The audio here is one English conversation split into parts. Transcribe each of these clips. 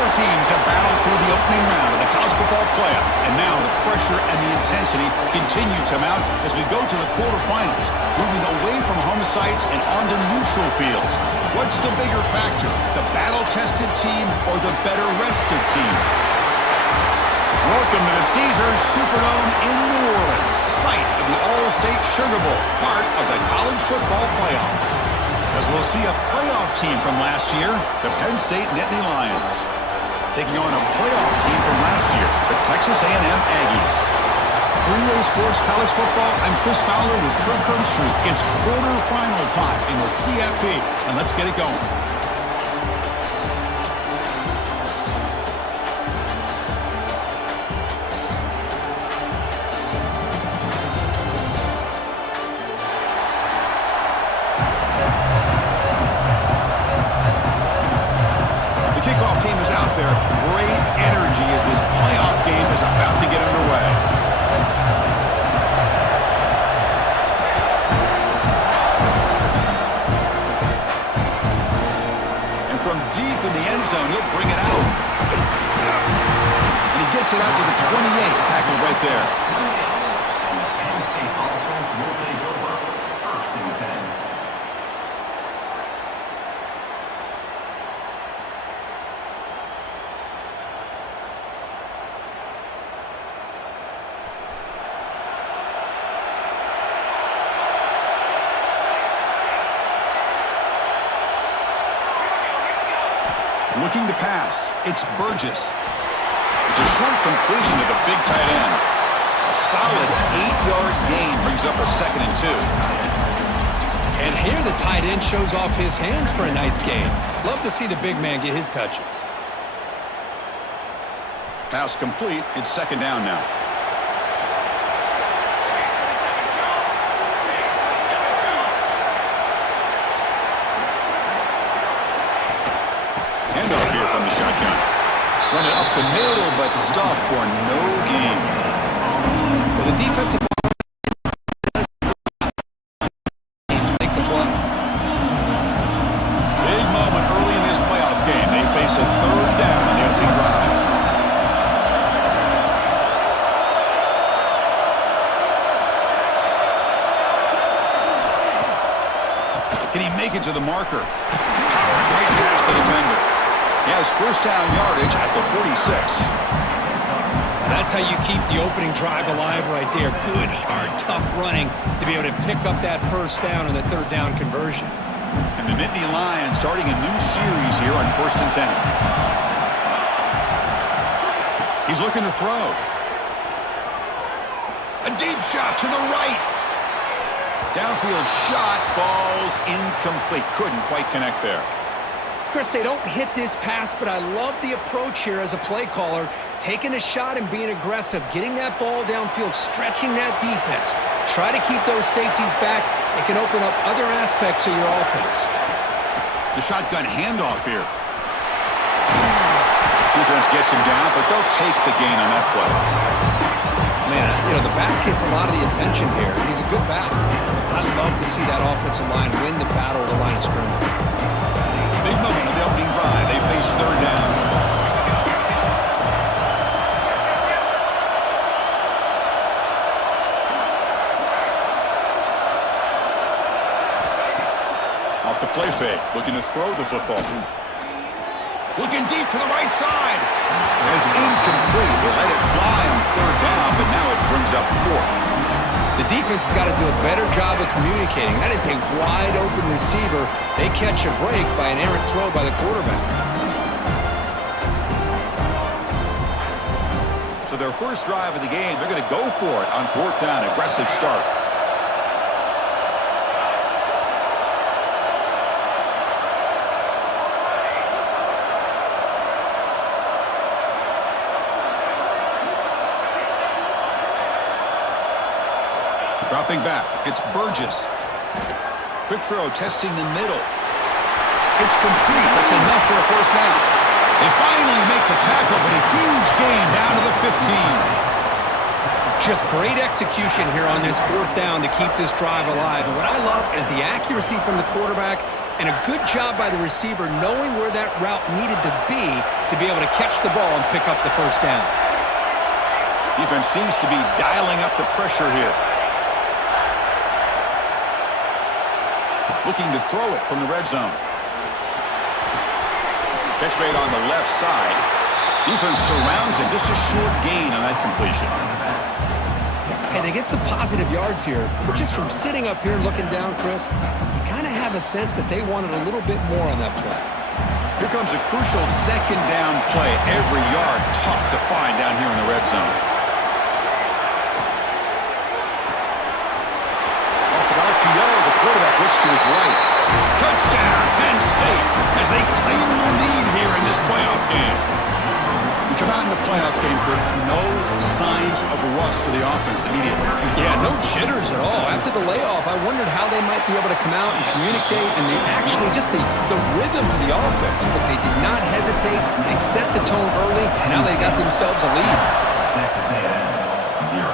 Four teams have battled through the opening round of the college football playoff, and now the pressure and the intensity continue to mount as we go to the quarterfinals, moving away from home sites and onto neutral fields. What's the bigger factor, the battle-tested team or the better-rested team? Welcome to the Caesars Superdome in New Orleans, site of the All-State Sugar Bowl, part of the college football playoff. As we'll see a playoff team from last year, the Penn State Nittany Lions, taking on a playoff team from last year, the Texas A&M Aggies. 3A Sports College Football, I'm Chris Fowler with Kirk Herbstreit. It's quarterfinal time in the CFP, and let's get it going. Team is out there. Great energy as this playoff game is about to get underway. And from deep in the end zone, he'll bring it out. And he gets it out to the 28. Tackle right there. Looking to pass, it's Burgess. It's a short completion to the big tight end. A solid 8-yard gain brings up a 2nd and 2. And here the tight end shows off his hands for a nice gain. Love to see the big man get his touches. Pass complete. It's 2nd down now. Handoff here from the shotgun. Run it up the middle, but stuffed for no gain. Well, the defensive teams make the play. Big moment early in this playoff game. They face a 3rd down on the opening drive. Can he make it to the marker? Power right past the defender. He has 1st down yardage at the 46. That's how you keep the opening drive alive right there. Good, hard, tough running to be able to pick up that 1st down and the 3rd down conversion. And the Nittany Lions starting a new series here on 1st and 10. He's looking to throw. A deep shot to the right. Downfield shot falls incomplete. Couldn't quite connect there. Chris, they don't hit this pass, but I love the approach here as a play caller. Taking a shot and being aggressive, getting that ball downfield, stretching that defense. Try to keep those safeties back. It can open up other aspects of your offense. The shotgun handoff here. Defense gets him down, but they'll take the gain on that play. Man, you know, the back gets a lot of the attention here. He's a good back. I love to see that offensive line win the battle of the line of scrimmage. Big moment of the opening drive. They face 3rd down. Off the play fake, looking to throw the football. Looking deep to the right side. And it's incomplete. They let it fly on 3rd down, but now it brings up 4th. The defense has got to do a better job of communicating. That is a wide-open receiver. They catch a break by an errant throw by the quarterback. So their 1st drive of the game, they're going to go for it on 4th down. Aggressive start. Dropping back, it's Burgess. Quick throw, testing the middle. It's complete. That's enough for a 1st down. They finally make the tackle, but a huge gain down to the 15. Just great execution here on this 4th down to keep this drive alive. And what I love is the accuracy from the quarterback And a good job by the receiver knowing where that route needed to be able to catch the ball and pick up the first down. Defense seems to be dialing up the pressure here. Looking to throw it from the red zone. Catch made on the left side. Defense surrounds him. Just a short gain on that completion. Hey, they get some positive yards here, but just from sitting up here looking down, Chris, you kind of have a sense that they wanted a little bit more on that play. Here comes a crucial second down play. Every yard tough to find down here in the red zone. Off an RPO, the quarterback looks to his right. Touchdown, Penn State, as they claim the lead here in this playoff game. We come out in the playoff game, Kurt, no signs of rust for the offense immediately. Yeah, no jitters at all. After the layoff, I wondered how they might be able to come out and communicate, and they actually just the rhythm to the offense, but they did not hesitate. They set the tone early. Now they got themselves a lead. Texas A&M, 0.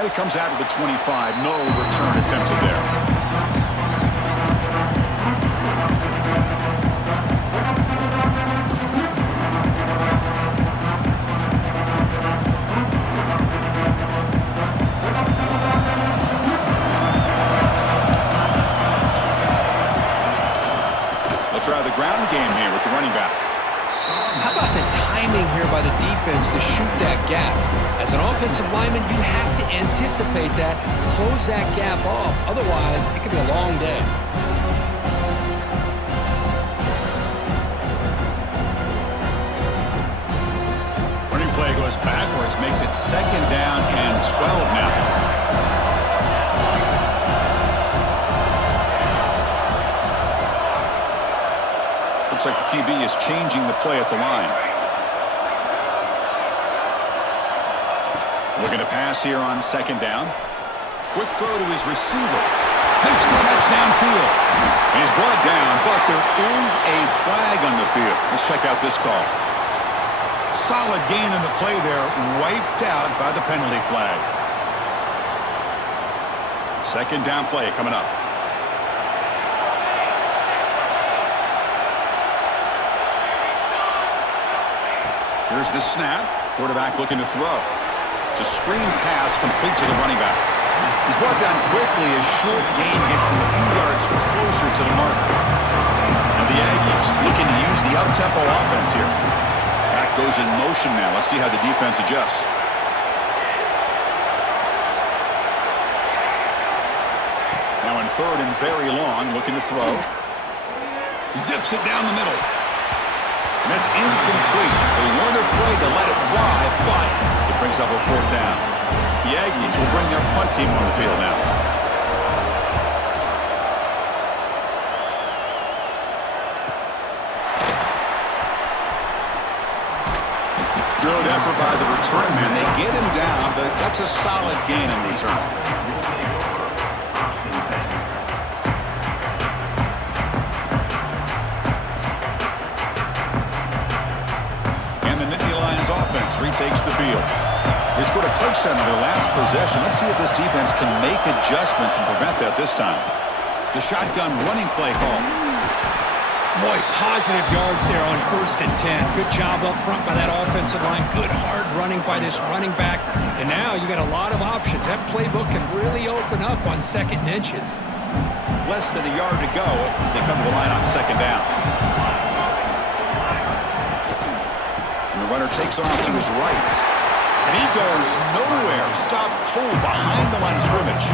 And it comes out of the 25. No return attempted there. Try the ground game here with the running back. How about the timing here by the defense to shoot that gap? As an offensive lineman, you have to anticipate that, close that gap off. Otherwise, it could be a long day. Running play goes backwards, makes it second down and 12 now. Looks like the QB is changing the play at the line. Looking to pass here on second down. Quick throw to his receiver. Makes the catch downfield. He's brought down, but there is a flag on the field. Let's check out this call. Solid gain in the play there, wiped out by the penalty flag. Second down play coming up. Here's the snap. Quarterback looking to throw. It's a screen pass complete to the running back. He's brought down quickly as short gain gets them a few yards closer to the mark. And the Aggies looking to use the up-tempo offense here. Back goes in motion now. Let's see how the defense adjusts. Now in third and very long, looking to throw. Zips it down the middle. And that's incomplete. They weren't afraid to let it fly, but it brings up a fourth down. The Aggies will bring their punt team on the field now. Good effort by the return man. They get him down, but that's a solid gain in return. Offense retakes the field. They scored a touchdown on their last possession. Let's see if this defense can make adjustments and prevent that this time. The shotgun running play call. Boy, positive yards there on 1st and 10. Good job up front by that offensive line. Good hard running by this running back. And now you got a lot of options. That playbook can really open up on 2nd and inches. Less than a yard to go as they come to the line on 2nd down. The runner takes off to his right. And he goes nowhere. Stopped cold behind the line of scrimmage.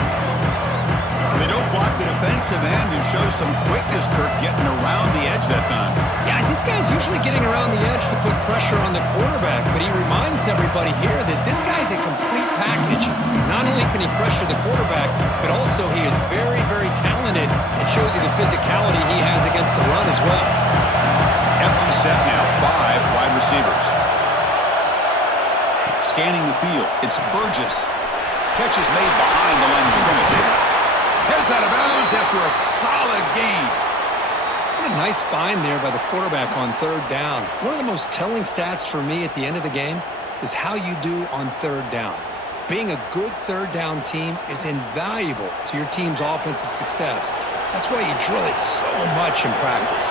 They don't block the defensive end, who shows some quickness, Kirk, getting around the edge that time. Yeah, this guy's usually getting around the edge to put pressure on the quarterback, but he reminds everybody here that this guy's a complete package. Not only can he pressure the quarterback, but also he is very, very talented. It shows you the physicality he has against the run as well. Empty set now, 5 wide receivers. Scanning the field, it's Burgess. Catch is made behind the line of scrimmage. Heads out of bounds after a solid gain. What a nice find there by the quarterback on 3rd down. One of the most telling stats for me at the end of the game is how you do on 3rd down. Being a good 3rd down team is invaluable to your team's offensive success. That's why you drill it so much in practice.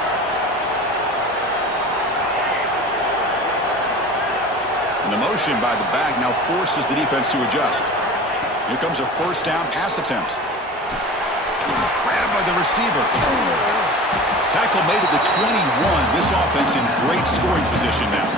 And the motion by the back now forces the defense to adjust. Here comes a first down pass attempt. Grabbed by the receiver. Tackle made at the 21. This offense in great scoring position now.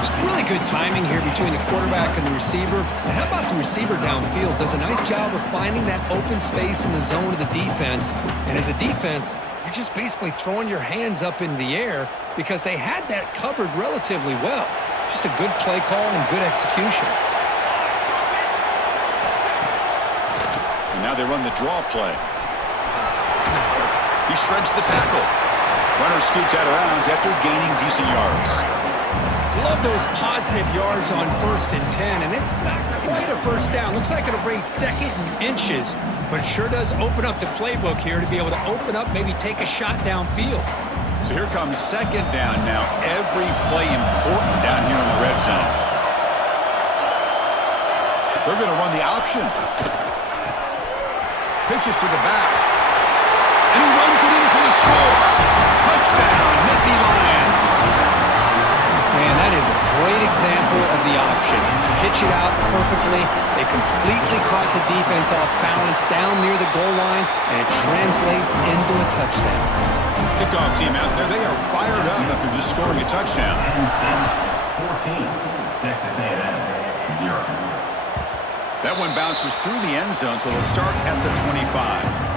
It's really good timing here between the quarterback and the receiver. And how about the receiver downfield? Does a nice job of finding that open space in the zone of the defense. And as a defense, you're just basically throwing your hands up in the air because they had that covered relatively well. Just a good play call and good execution. And now they run the draw play. He shreds the tackle. Runner scoots out of bounds after gaining decent yards. Love those positive yards on 1st and 10, and it's not quite a first down. Looks like it'll bring 2nd and inches, but it sure does open up the playbook here to be able to open up, maybe take a shot downfield. So here comes 2nd down now. Every play important down here in the red zone. They're going to run the option. Pitches to the back. And he runs it in for the score. Touchdown, Nittany Lions. Man, that is a great example of the option. Pitch it out perfectly. They completely caught the defense off balance down near the goal line, and it translates into a touchdown. Kickoff team out there. They are fired up after just scoring a touchdown. 14, Texas A&M, 0. That one bounces through the end zone, so they'll start at the 25.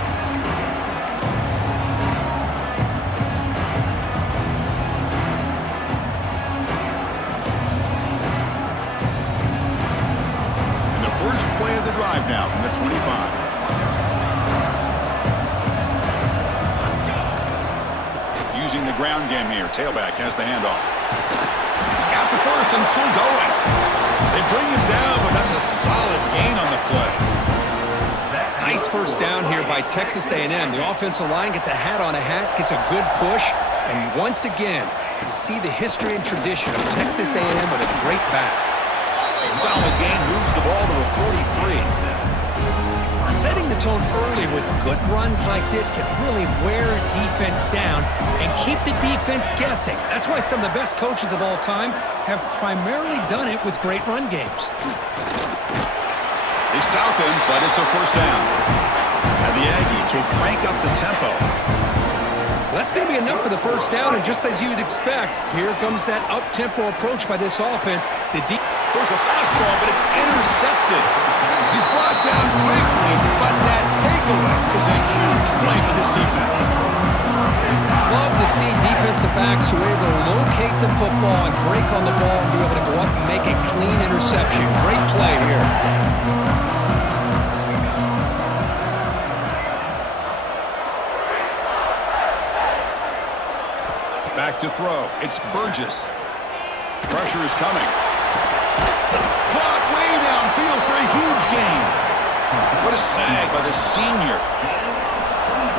First play of the drive now from the 25. Using the ground game here. Tailback has the handoff. He's got the first and still going. They bring him down, but that's a solid gain on the play. Nice first down here by Texas A&M. The offensive line gets a hat on a hat, gets a good push, and once again, you see the history and tradition of Texas A&M with a great back. Solid gain, moves the ball to a 43. Setting the tone early with good runs like this can really wear a defense down and keep the defense guessing. That's why some of the best coaches of all time have primarily done it with great run games. They stop him, but it's a first down. And the Aggies will crank up the tempo. Well, that's going to be enough for the first down, and just as you would expect, here comes that up-tempo approach by this offense. There's a fastball, but it's intercepted. He's brought down quickly, but that takeaway is a huge play for this defense. Love to see defensive backs who are able to locate the football and break on the ball and be able to go up and make a clean interception. Great play here. Back to throw. It's Burgess. Pressure is coming. Caught way downfield for a huge gain. What a sag by the senior.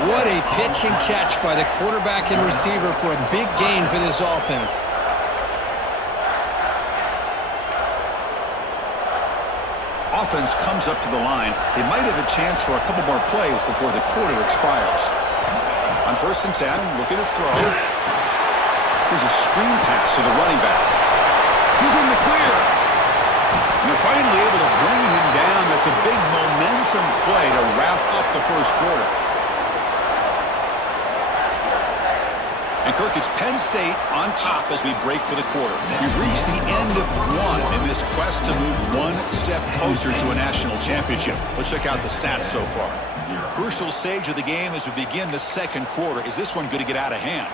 What a pitch and catch by the quarterback and receiver for a big gain for this offense. Offense comes up to the line. They might have a chance for a couple more plays before the quarter expires. On 1st and 10, looking to throw. Here's a screen pass to the running back. He's in the clear. And they're finally able to bring him down. That's a big momentum play to wrap up the first quarter. And Kirk, it's Penn State on top as we break for the quarter. We've reached the end of one in this quest to move one step closer to a national championship. Let's check out the stats so far. Crucial stage of the game as we begin the second quarter. Is this one going to get out of hand?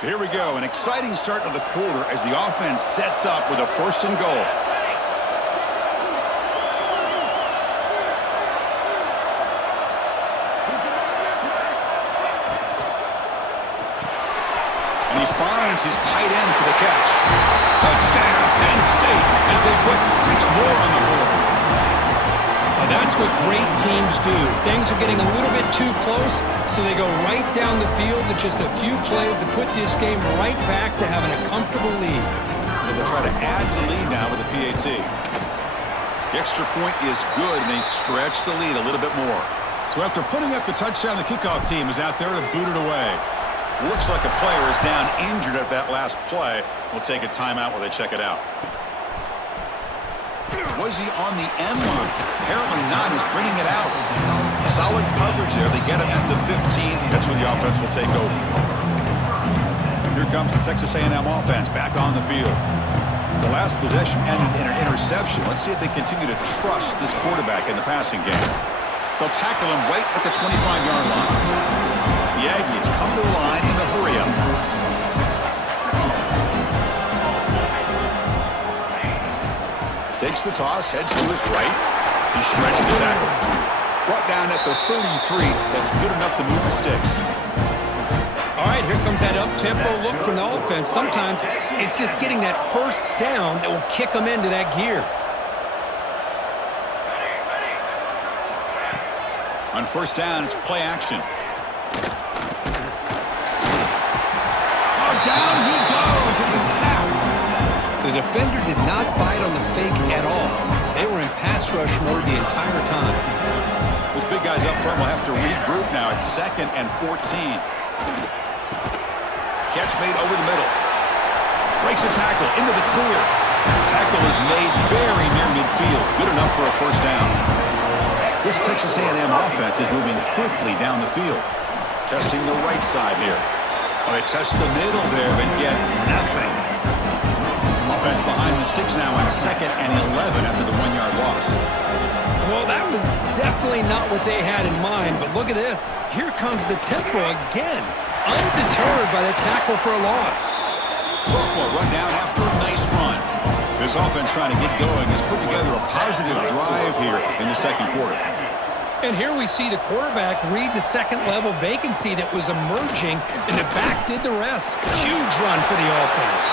So here we go, an exciting start to the quarter as the offense sets up with a 1st and goal. And he finds his tight end for the catch. Touchdown, Penn State, as they put 6 more on the board. Now that's That's what great teams do. Things are getting a little bit too close, so they go right down the field with just a few plays to put this game right back to having a comfortable lead. And they'll try to add to the lead now with the PAT. The extra point is good, and they stretch the lead a little bit more. So after putting up the touchdown, the kickoff team is out there to boot it away. Looks like a player is down injured at that last play. We'll take a timeout while they check it out. Was he on the end line? Apparently not. He's bringing it out. Solid coverage there. They get him at the 15. That's where the offense will take over. Here comes the Texas A&M offense back on the field. The last possession ended in an interception. Let's see if they continue to trust this quarterback in the passing game. They'll tackle him right at the 25-yard line. The Aggies come to the line in the hurry-up. Takes the toss, heads to his right. He shreds the tackle. Brought down at the 33. That's good enough to move the sticks. All right, here comes that up-tempo look from the offense. Sometimes it's just getting that first down that will kick them into that gear. On first down, it's play action. Oh, down he goes. It's a sack. The defender did not bite on the fake at all. They were in pass rush mode the entire time. Those big guys up front will have to regroup now. It's 2nd and 14. Catch made over the middle. Breaks a tackle into the clear. Tackle is made very near midfield. Good enough for a first down. This Texas A&M offense is moving quickly down the field. Testing the right side here. Well, they test the middle there but get nothing. Offense behind the 6 now on 2nd and 11 after the 1-yard loss. Well, that was definitely not what they had in mind, but look at this. Here comes the tempo again. Undeterred by the tackle for a loss. Sophomore run down after a nice run. This offense trying to get going has put together a positive drive here in the second quarter. And here we see the quarterback read the second-level vacancy that was emerging, and the back did the rest. Huge run for the offense.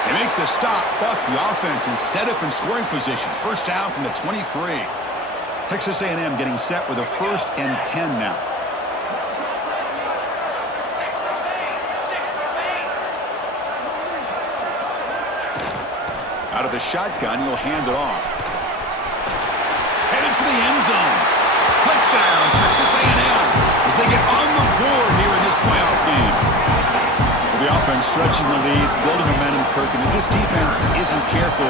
They make the stop, but the offense is set up in scoring position. First down from the 23. Texas A&M getting set with a 1st and 10 now. Out of the shotgun, he'll hand it off. Headed for the end zone. Touchdown, Texas A&M, as they get on the board here in this playoff game. The offense stretching the lead, building momentum, Kirk, and if this defense isn't careful,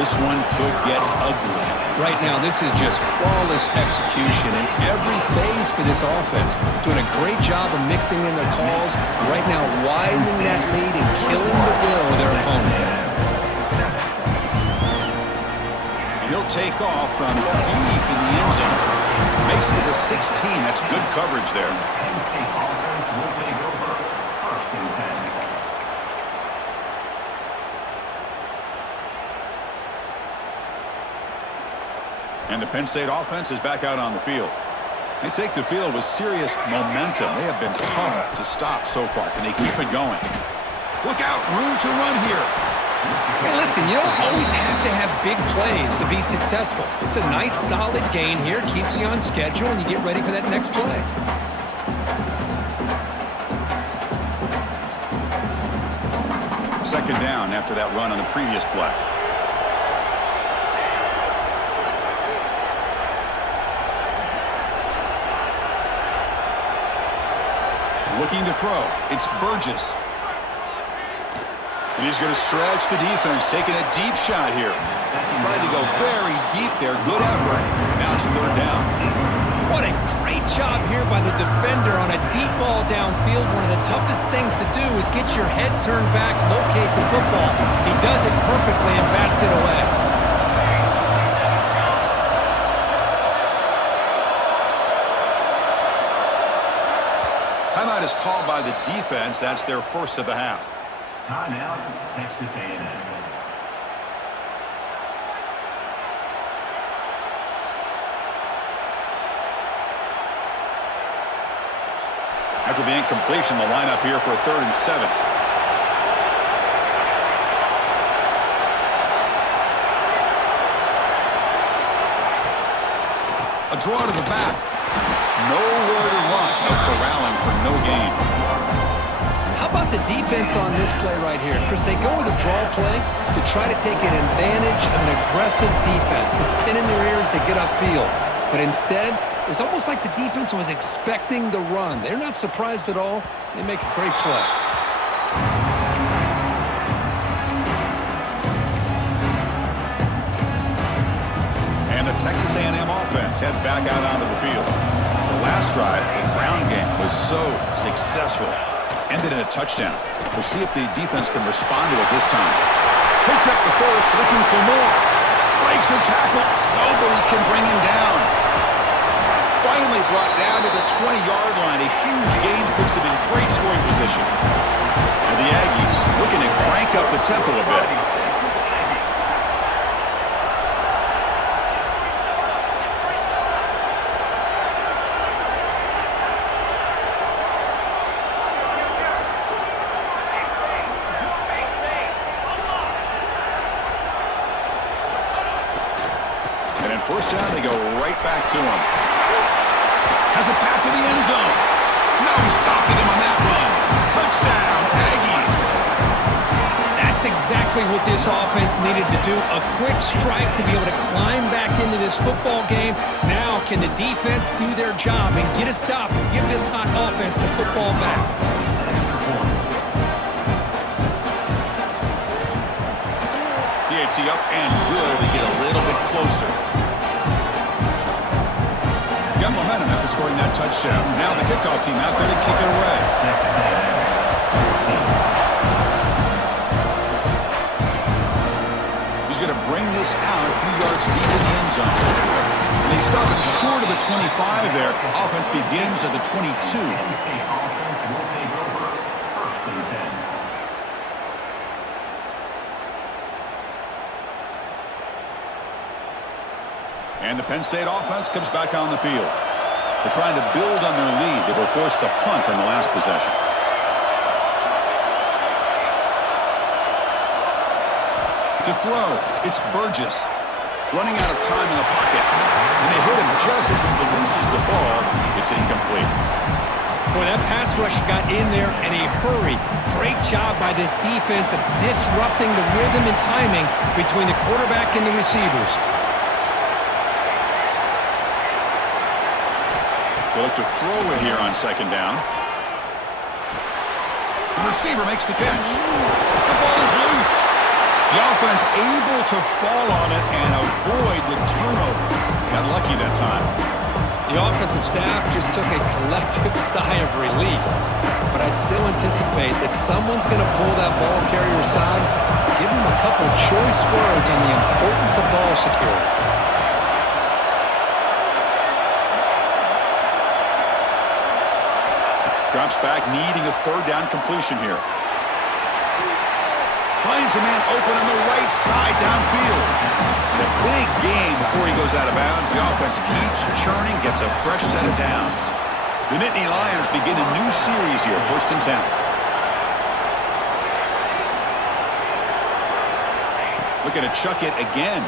this one could get ugly. Right now, this is just flawless execution in every phase for this offense. Doing a great job of mixing in their calls. Right now, widening that lead and killing the will of their opponent. He'll take off from deep in the end zone. Makes it to the 16. That's good coverage there. And the Penn State offense is back out on the field. They take the field with serious momentum. They have been tough to stop so far. Can they keep it going? Look out, room to run here. Hey, listen, you don't always have to have big plays to be successful. It's a nice, solid gain here. Keeps you on schedule, and you get ready for that next play. Second down after that run on the previous play. Looking to throw. It's Burgess. And he's going to stretch the defense, taking a deep shot here. Tried to go very deep there. Good effort. Now it's 3rd down. What a great job here by the defender on a deep ball downfield. One of the toughest things to do is get your head turned back, locate the football. He does it perfectly and bats it away. Timeout is called by the defense. That's their first of the half. Timeout, Texas A&M. After the incompletion, the lineup here for a 3rd and 7. A draw to the back. Nowhere to run. No corralling for no gain. How about the defense on this play right here? Chris, they go with a draw play to try to take an advantage of an aggressive defense. It's pin in their ears to get upfield. But instead, it's almost like the defense was expecting the run. They're not surprised at all. They make a great play. And the Texas A&M offense heads back out onto the field. The last drive, the ground game, was so successful. Ended in a touchdown. We'll see if the defense can respond to it this time. Picks up the first, looking for more. Breaks a tackle. Nobody can bring him down. Finally brought down to the 20-yard line. A huge gain puts him in great scoring position. And the Aggies looking to crank up the tempo a bit. And in first down, they go right back to him. Has it back to the end zone. No stopping him on that run. Touchdown, Aggies. That's exactly what this offense needed to do. A quick strike to be able to climb back into this football game. Now, can the defense do their job and get a stop and give this hot offense the football back? PAT up and good to get a little bit closer. Got momentum after scoring that touchdown. Now the kickoff team out there to kick it away. He's going to bring this out a few yards deep in the end zone. And they stop him short of the 25 there. Offense begins at the 22. And the Penn State offense comes back on the field. They're trying to build on their lead. They were forced to punt on the last possession. To throw, it's Burgess. Running out of time in the pocket. And they hit him just as he releases the ball. It's incomplete. Boy, that pass rush got in there in a hurry. Great job by this defense of disrupting the rhythm and timing between the quarterback and the receivers. They look to throw it here on second down. The receiver makes the catch. The ball is loose. The offense able to fall on it and avoid the turnover. Got lucky that time. The offensive staff just took a collective sigh of relief. But I'd still anticipate that someone's going to pull that ball carrier aside, give him a couple choice words on the importance of ball security. Drops back, needing a third down completion here. Finds a man open on the right side downfield. And a big gain before he goes out of bounds. The offense keeps churning, gets a fresh set of downs. The Nittany Lions begin a new series here, 1st and 10. Looking to chuck it again.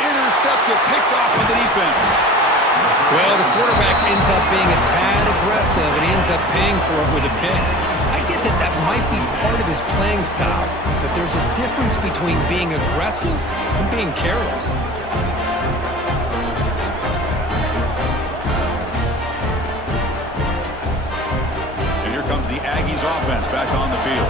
Intercepted, picked off by the defense. Well, the quarterback ends up being a tad aggressive, and he ends up paying for it with a pick. I get that that might be part of his playing style, but there's a difference between being aggressive and being careless. And here comes the Aggies offense back on the field.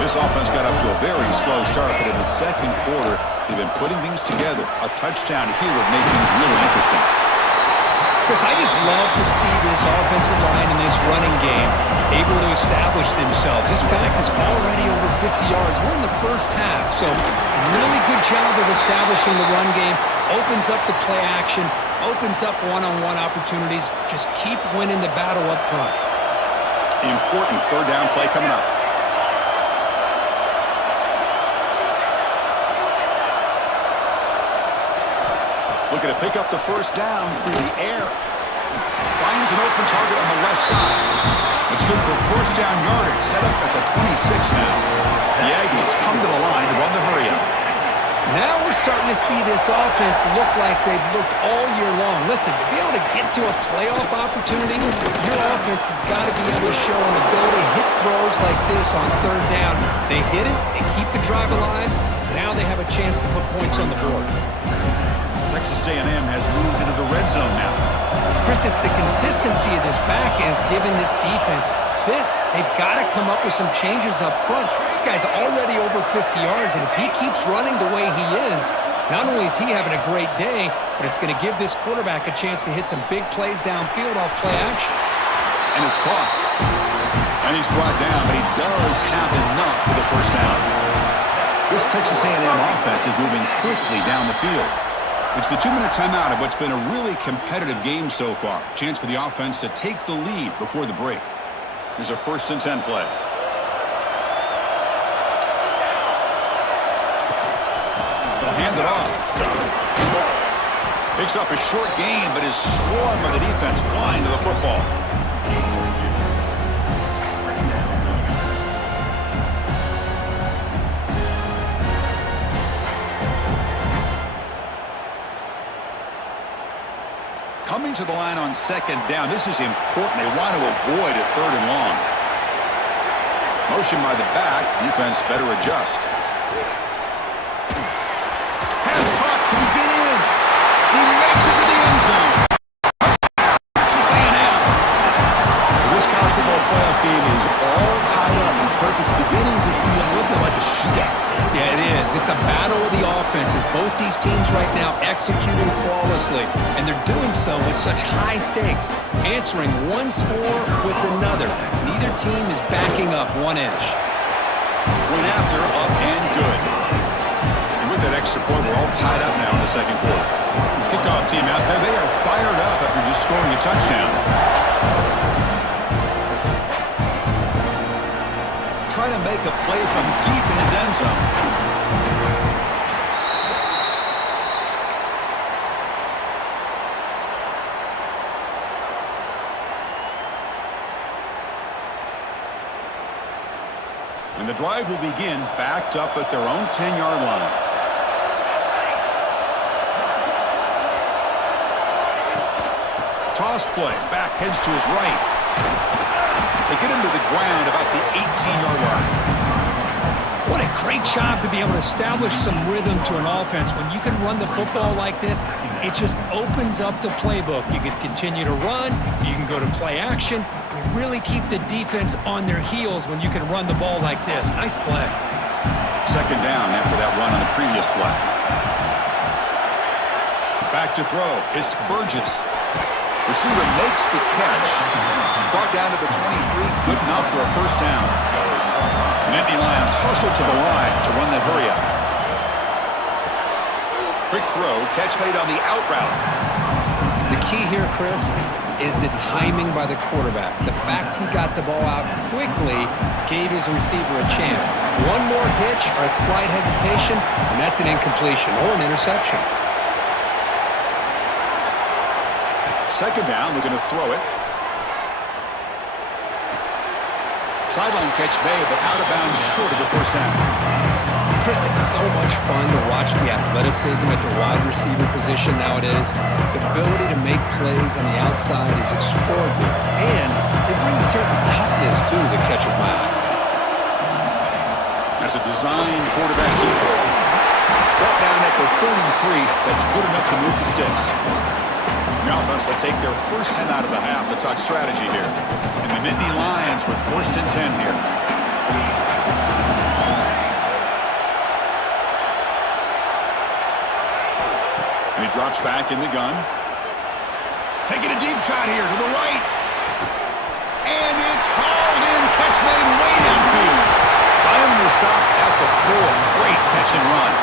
This offense got up to a very slow start, but in the second quarter, they've been putting things together. A touchdown here would make things really interesting. Chris, I just love to see this offensive line in this running game able to establish themselves. This back is already over 50 yards. We're in the first half, so really good job of establishing the run game. Opens up the play action, opens up one-on-one opportunities. Just keep winning the battle up front. Important third down play coming up. Looking to pick up the first down through the air. Finds an open target on the left side. It's good for first down yardage. Set up at the 26 now. The Aggies come to the line to run the hurry up. Now we're starting to see this offense look like they've looked all year long. Listen, to be able to get to a playoff opportunity, your offense has got to be able to show an ability to hit throws like this on third down. They hit it, they keep the drive alive. Now they have a chance to put points on the board. Texas A&M has moved into the red zone now. Chris, it's the consistency of this back is giving this defense fits. They've got to come up with some changes up front. This guy's already over 50 yards, and if he keeps running the way he is, not only is he having a great day, but it's going to give this quarterback a chance to hit some big plays downfield off play action. And it's caught. And he's brought down, but he does have enough for the first down. This Texas A&M offense is moving quickly down the field. It's the 2-minute timeout of what's been a really competitive game so far. Chance for the offense to take the lead before the break. Here's a 1st and 10 play. They'll hand it off. Picks up a short gain, but his swarm of the defense flying to the football. Coming to the line on 2nd down. This is important. They want to avoid a 3rd and long. Motion by the back. Defense better adjust. Pass caught. Can he get in? He makes it to the end zone. Texas A&M. This college football playoff game is all tied up. And Kirk, it's beginning to feel a little bit like a shootout. Yeah, it is. It's a battle of the offenses. Both these teams right now executing flawlessly, and they're doing so with such high stakes, answering one score with another. Neither team is backing up 1 inch. Went after, up and good. And with that extra point, we're all tied up now in the 2nd quarter. Kickoff team out there. They are fired up after just scoring a touchdown. Try to make a play from deep in his end zone. And the drive will begin backed up at their own 10-yard line. Toss play. Back heads to his right. They get him to the ground about the 18-yard line. What a great job to be able to establish some rhythm to an offense. When you can run the football like this, it just opens up the playbook. You can continue to run. You can go to play action. You really keep the defense on their heels when you can run the ball like this. Nice play. 2nd down after that run on the previous play. Back to throw. It's Burgess. Receiver makes the catch. Brought down to the 23. Good enough for a 1st down. And Nittany Lions hustle to the line to run that hurry up. Quick throw. Catch made on the out route. The key here, Chris, is the timing by the quarterback. The fact he got the ball out quickly gave his receiver a chance. One more hitch or a slight hesitation, and that's an incompletion or an interception. 2nd down, we're going to throw it. Sideline catch made, but out of bounds short of the 1st down. Chris, it's so much fun to watch the athleticism at the wide receiver position nowadays. The ability to make plays on the outside is extraordinary, and they bring a certain toughness, too, that catches my eye. As a design quarterback keeper. Brought down at the 33. That's good enough to move the sticks. The offense will take their first 10 out of the half to talk strategy here. And the Nittany Lions with 1st and 10 here. And he drops back in the gun. Taking a deep shot here to the right. And it's hauled in. Catch made way downfield. Finally to stop at the 4. Great catch and run.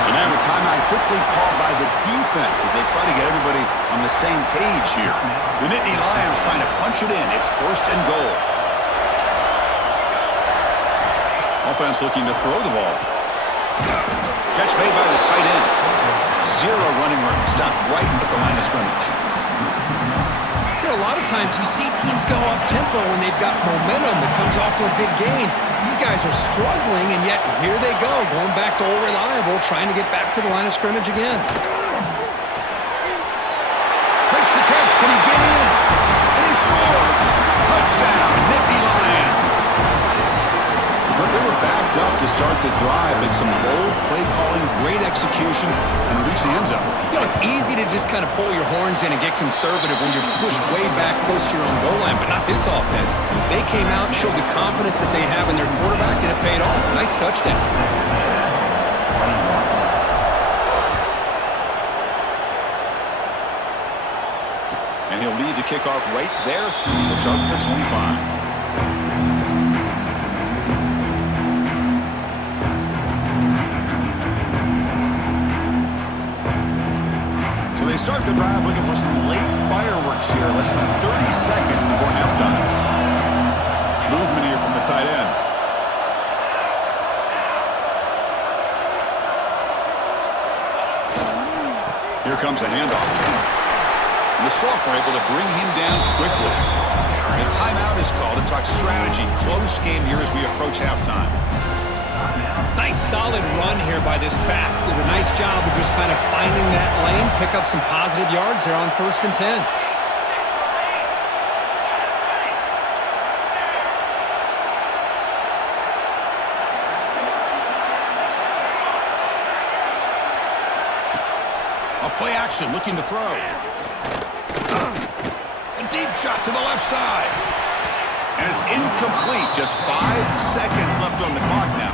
And now a timeout quickly called by the defense as they try to get everybody on the same page here. The Nittany Lions trying to punch it in. It's 1st and goal. Offense looking to throw the ball. Catch made by the tight end. 0 running room. Stopped right at the line of scrimmage. a lot of times you see teams go up-tempo when they've got momentum that comes off to a big gain. These guys are struggling, and yet here they go, going back to old reliable, trying to get back to the line of scrimmage again. Makes the catch. Can he get in? And he scores. Touchdown, Nittany Lions. But they were backed up to start the drive. Make some bold play calling, great execution, and reach the end zone. You know, it's easy to just kind of pull your horns in and get conservative when you're pushed way back close to your own goal line, but not this offense. They came out and showed the confidence that they have in their quarterback, and it paid off. Nice touchdown. And he'll lead the kickoff right there. He'll start from the 25. So they start the drive looking for some late fireworks here. Less than 30 seconds before halftime. Movement here from the tight end. Here comes a handoff. The sophomore able to bring him down quickly. And a timeout is called to talk strategy. Close game here as we approach halftime. Nice solid run here by this back. Did a nice job of just kind of finding that lane, pick up some positive yards there on 1st and 10. A play action, looking to throw. A deep shot to the left side. And it's incomplete. Just 5 seconds left on the clock now.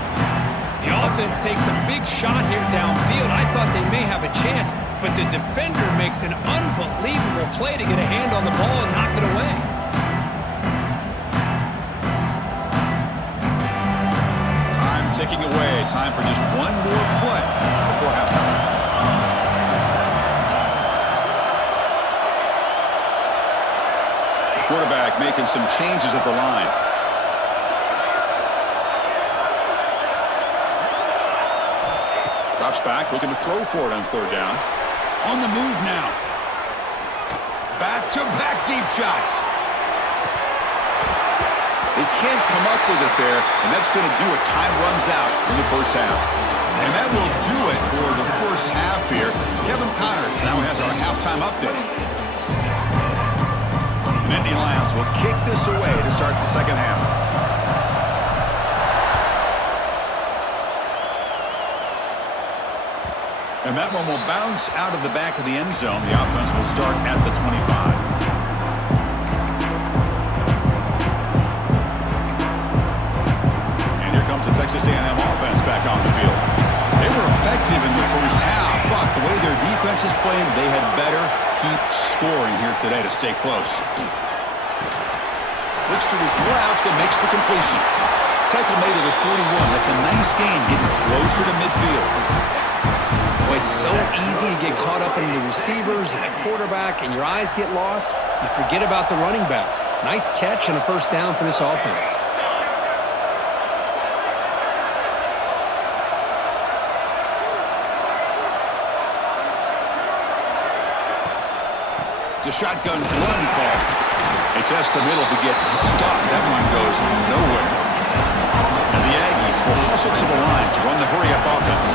The offense takes a big shot here downfield. I thought they may have a chance, but the defender makes an unbelievable play to get a hand on the ball and knock it away. Time ticking away. Time for just one more play before halftime. Quarterback making some changes at the line. Drops back, looking to throw for it on 3rd down. On the move now. Back-to-back deep shots. They can't come up with it there, and that's going to do it. Time runs out in the first half. And that will do it for the first half here. Kevin Connors now has our halftime update. The Nittany Lions will kick this away to start the second half. And that one will bounce out of the back of the end zone. The offense will start at the 25. And here comes the Texas A&M offense back on the field. They were effective in the first half, but the way their defense is playing, they had better keep scoring here today to stay close. Looks to his left and makes the completion. Tackle made at the 41. That's a nice gain, getting closer to midfield. Well, it's so easy to get caught up in the receivers and the quarterback, and your eyes get lost. You forget about the running back. Nice catch and a first down for this offense. It's a shotgun run call. They test the middle to get stuck. That one goes nowhere. And the Aggies will hustle to the line to run the hurry-up offense.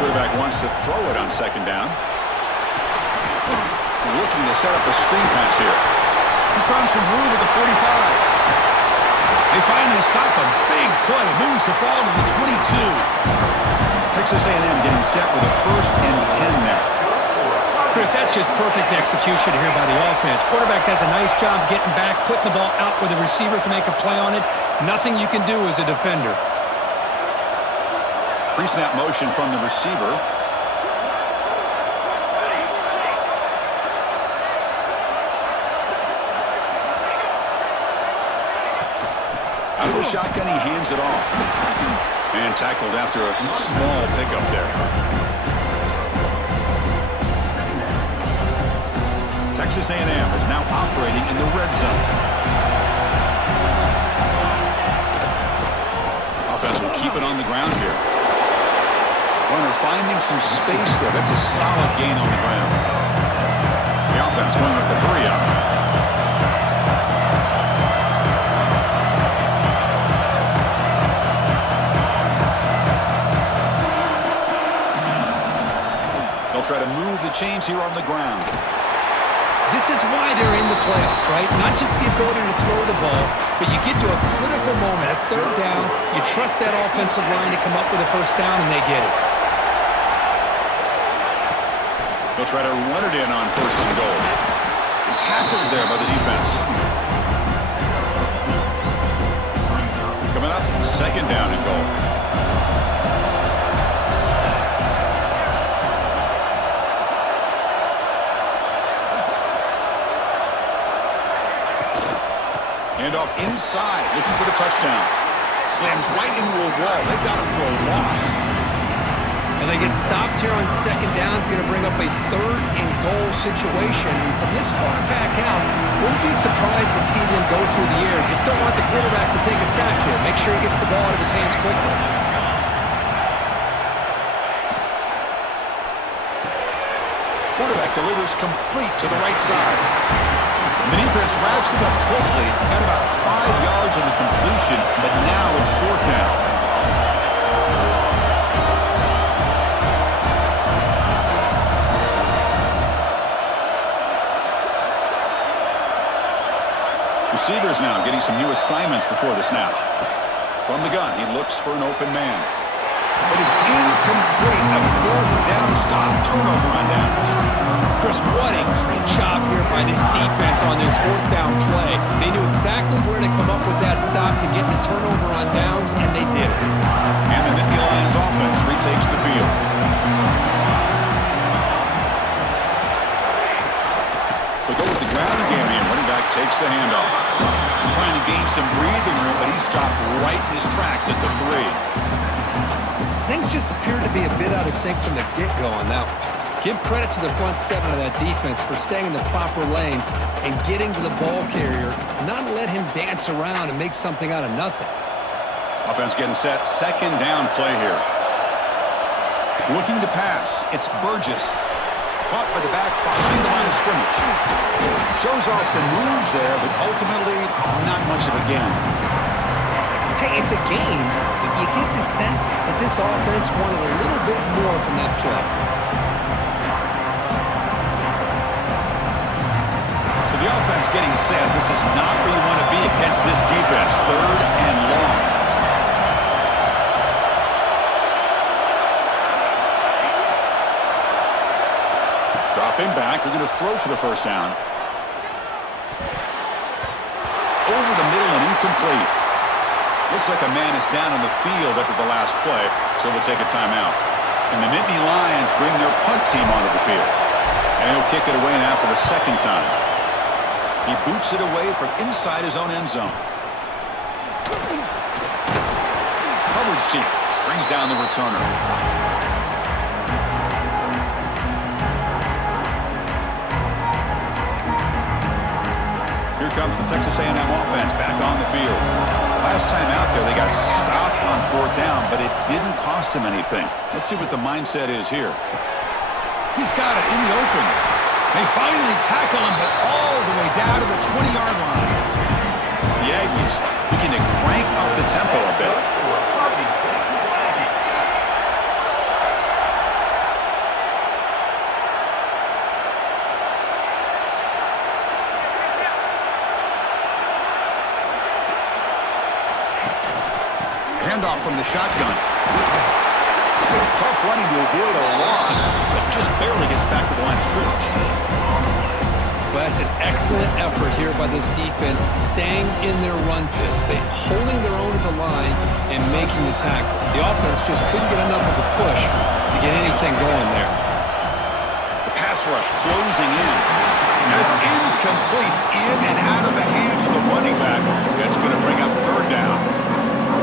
Quarterback wants to throw it on 2nd down. Looking to set up a screen pass here. He's found some room at the 45. They finally stop him. Big play. Moves the ball to the 22. Texas A&M getting set with a 1st and 10 now. Chris, that's just perfect execution here by the offense. Quarterback does a nice job getting back, putting the ball out where the receiver can make a play on it. Nothing you can do as a defender. Pre-snap motion from the receiver. Out of the shotgun, he hands it off. And tackled after a small pickup there. Texas A&M is now operating in the red zone. keep it on the ground here. Runner finding some space there. That's a solid gain on the ground. The offense going with the hurry up. They'll try to move the chains here on the ground. This is why they're in the playoff, right? Not just the ability to throw the ball, but you get to a critical moment, a third down, you trust that offensive line to come up with a first down, and they get it. They'll try to run it in on first and goal. Tackled there by the defense. Coming up, second down and goal. Handoff inside, looking for the touchdown. Slams right into a wall. They've got him for a loss. And they get stopped here on second down. It's going to bring up a third and goal situation. And from this far back out, wouldn't be surprised to see them go through the air. Just don't want the quarterback to take a sack here. Make sure he gets the ball out of his hands quickly. Quarterback delivers complete to the right side. And the defense wraps it up quickly at about 5 yards on the completion, but now it's fourth down. Receivers now getting some new assignments before the snap. From the gun, he looks for an open man. But it's incomplete. A fourth down stop. Turnover on downs. Chris, what a great job here by this defense on this fourth down play. They knew exactly where to come up with that stop to get the turnover on downs, and they did it. And the Nittany Lions offense retakes the field. They go with the ground game here. Running back takes the handoff. Trying to gain some breathing room, but he stopped right in his tracks at the 3. Things just appeared to be a bit out of sync from the get-go on that one. Give credit to the front seven of that defense for staying in the proper lanes and getting to the ball carrier, not let him dance around and make something out of nothing. Offense getting set. Second down play here. Looking to pass. It's Burgess. Caught by the back behind the line of scrimmage. Shows off the moves there, but ultimately not much of a gain. Hey, it's a game, but you get the sense that this offense wanted a little bit more from that play. So the offense getting set. This is not where you want to be against this defense. Third and long. Dropping back. They're going to throw for the first down. Over the middle and incomplete. Looks like a man is down on the field after the last play, so we'll take a timeout. And the Nittany Lions bring their punt team onto the field. And he'll kick it away now for the second time. He boots it away from inside his own end zone. Coverage team brings down the returner. Here comes the Texas A&M offense back on the field. Last time out there, they got stopped on fourth down, but it didn't cost him anything. Let's see what the mindset is here. He's got it in the open. They finally tackle him, but all the way down to the 20-yard line. The Aggies looking to crank up the tempo a bit. Handoff from the shotgun. Tough running to avoid a loss, but just barely gets back to the line of scrimmage. Well, that's an excellent effort here by this defense, staying in their run fits. They holding their own at the line and making the tackle. The offense just couldn't get enough of a push to get anything going there. The pass rush closing in. And it's incomplete, in and out of the hands of the running back. That's going to bring up third down.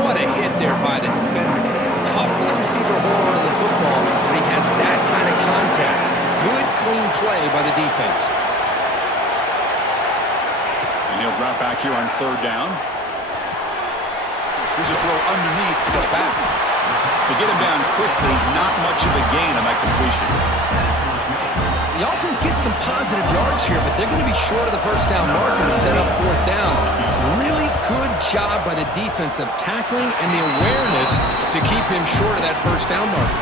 What a hit there by the defender. Tough for the receiver to hold on to the football, but he has that kind of contact. Good, clean play by the defense. And he'll drop back here on third down. Here's a throw underneath to the back. To get him down quickly, not much of a gain on that completion. The offense gets some positive yards here, but they're going to be short of the first down marker to set up fourth down. Really good job by the defense of tackling and the awareness to keep him short of that first down marker.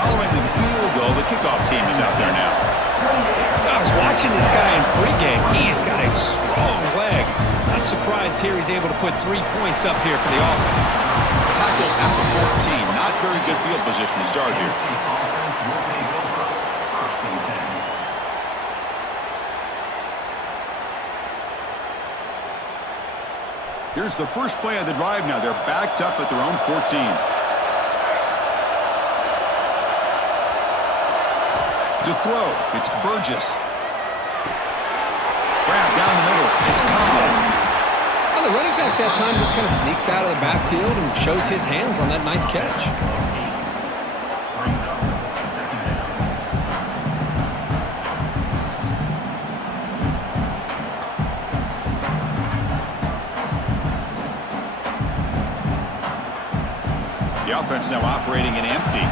Following the field goal, the kickoff team is out there now. I was watching this guy in pregame. He has got a strong leg. Not surprised here he's able to put 3 points up here for the offense. Tackle at the 14. Not very good field position to start here. Here's the first play of the drive now. They're backed up at their own 14. To throw, it's Burgess. Grab down the middle, it's Cobb. Well, the running back that time just kind of sneaks out of the backfield and shows his hands on that nice catch. The offense now operating in empty.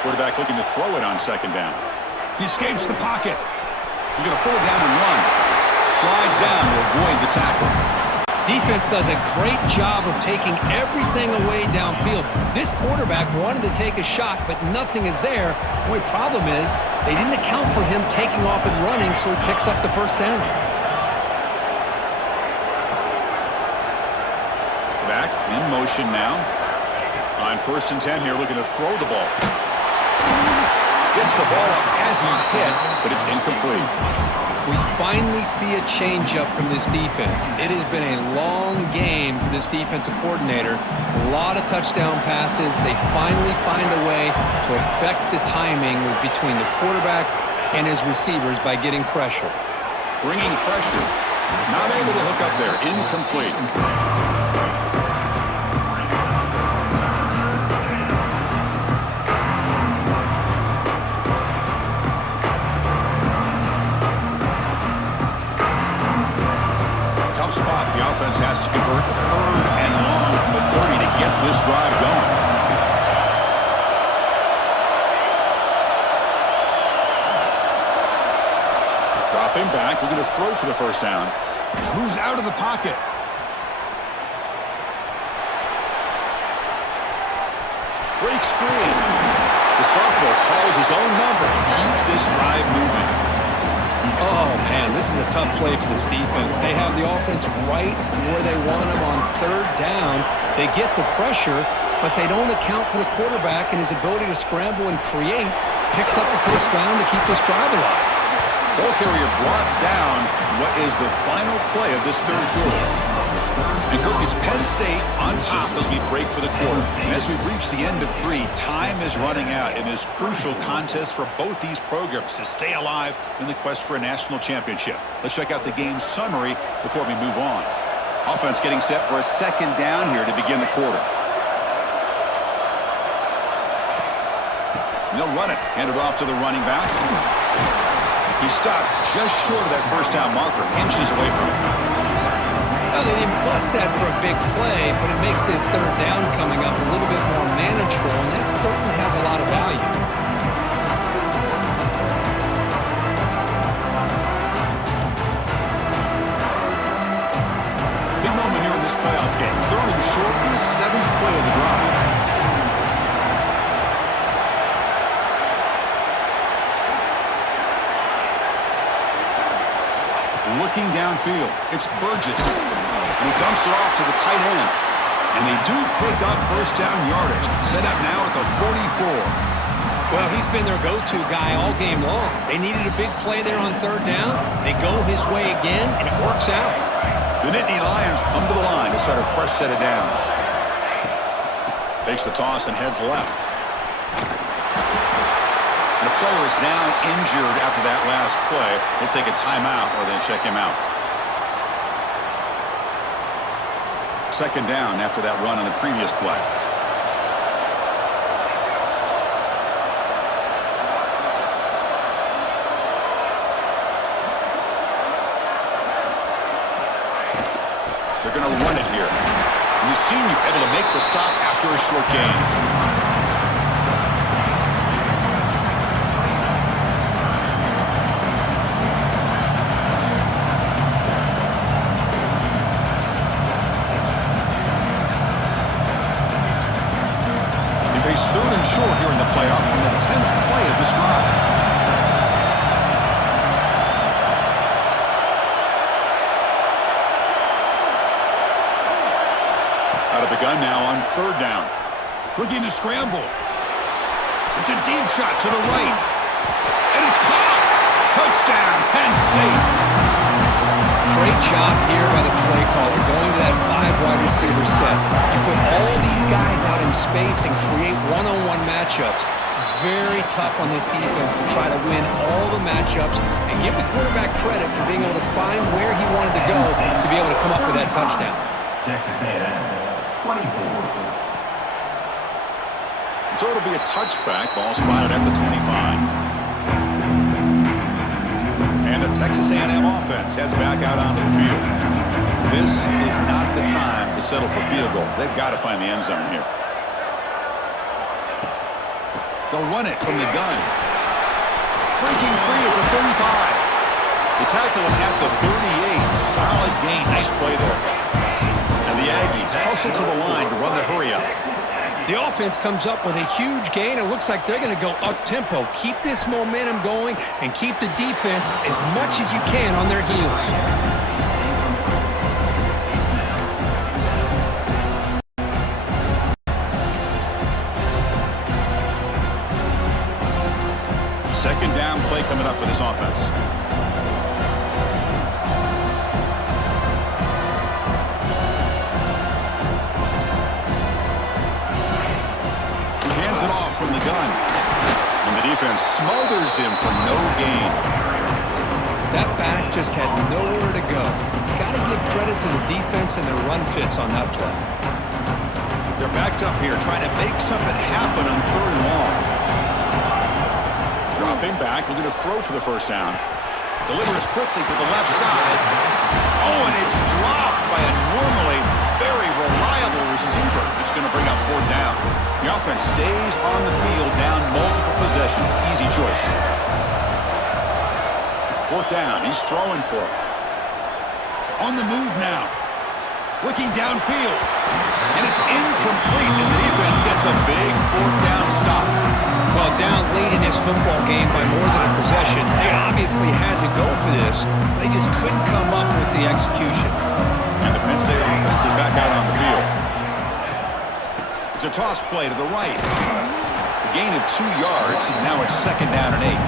Quarterback looking to throw it on second down. He escapes the pocket. He's going to pull it down and run. Slides down to avoid the tackle. Defense does a great job of taking everything away downfield. This quarterback wanted to take a shot, but nothing is there. The only problem is they didn't account for him taking off and running, so he picks up the first down. Back in motion now. On 1st and 10 here, looking to throw the ball. Gets the ball up as he's hit, but it's incomplete. We finally see a changeup from this defense. It has been a long game for this defensive coordinator. A lot of touchdown passes. They finally find a way to affect the timing between the quarterback and his receivers by getting pressure. Bringing pressure. Not able to hook up there. Incomplete. Spot. The offense has to convert the 3rd and long from the 30 to get this drive going. Dropping back, looking to throw for the first down. Moves out of the pocket. Breaks free. The sophomore calls his own number and keeps this drive moving. Oh, man, this is a tough play for this defense. They have the offense right where they want them on 3rd down. They get the pressure, but they don't account for the quarterback and his ability to scramble and create. Picks up the first down to keep this drive alive. Ball carrier brought down. What is the final play of this 3rd quarter? And Kirk, it's Penn State on top as we break for the quarter. And as we've reached the end of 3, time is running out in this crucial contest for both these programs to stay alive in the quest for a national championship. Let's check out the game summary before we move on. Offense getting set for a 2nd down here to begin the quarter. And they'll run it. Hand it off to the running back. He stopped just short of that first down marker, inches away from it. Well, they didn't bust that for a big play, but it makes this 3rd down coming up a little bit more manageable, and that certainly has a lot of value. Big moment here in this playoff game. 3rd and short in the 7th play of the drive. Looking downfield, it's Burgess. And he dumps it off to the tight end. And they do pick up first down yardage. Set up now at the 44. Well, he's been their go-to guy all game long. They needed a big play there on 3rd down. They go his way again, and it works out. The Nittany Lions come to the line to start a fresh set of downs. Takes the toss and heads left. The player is down injured after that last play. We'll take a timeout or then check him out. 2nd down after that run on the previous play. senior able to make the stop after a short gain. Face third and short here in the playoff on the 10th play of this drive. Out of the gun now on third down. Looking to scramble. It's a deep shot to the right. And it's caught. Touchdown, Penn State. Great job here by the play caller, going to that 5 wide receiver set. You put all these guys out in space and create one-on-one matchups. It's very tough on this defense to try to win all the matchups and give the quarterback credit for being able to find where he wanted to go to be able to come up with that touchdown. Texas A&M, 24. So it'll be a touchback. Ball spotted at the 25. And the Texas A&M offense heads back out onto the field. This is not the time to settle for field goals. They've got to find the end zone here. They'll run it from the gun. Breaking free at the 35. They tackle him at the 38. Solid gain. Nice play there. And the Aggies hustle to the line to run the hurry up. The offense comes up with a huge gain. It looks like they're going to go up-tempo. Keep this momentum going and keep the defense as much as you can on their heels. Second down play coming up for this offense. Hands it off from the gun. And the defense smothers him for no gain. That back just had nowhere to go. Got to give credit to the defense and their run fits on that play. They're backed up here trying to make something happen on third and long. Dropping back, looking to throw for the first down. Delivers quickly to the left side. Oh, and it's dropped by a normally very reliable receiver. It's going to bring up fourth down. The offense stays on the field down multiple possessions. Easy choice. Fourth down. He's throwing for it. On the move now. Looking downfield. And it's incomplete as the defense gets a big fourth down stop. Well, down late in this football game by more than a possession, they obviously had to go for this. They just couldn't come up with the execution. And the Penn State offense is back out on the field. It's a toss play to the right. A gain of 2 yards. Now it's second down and 8.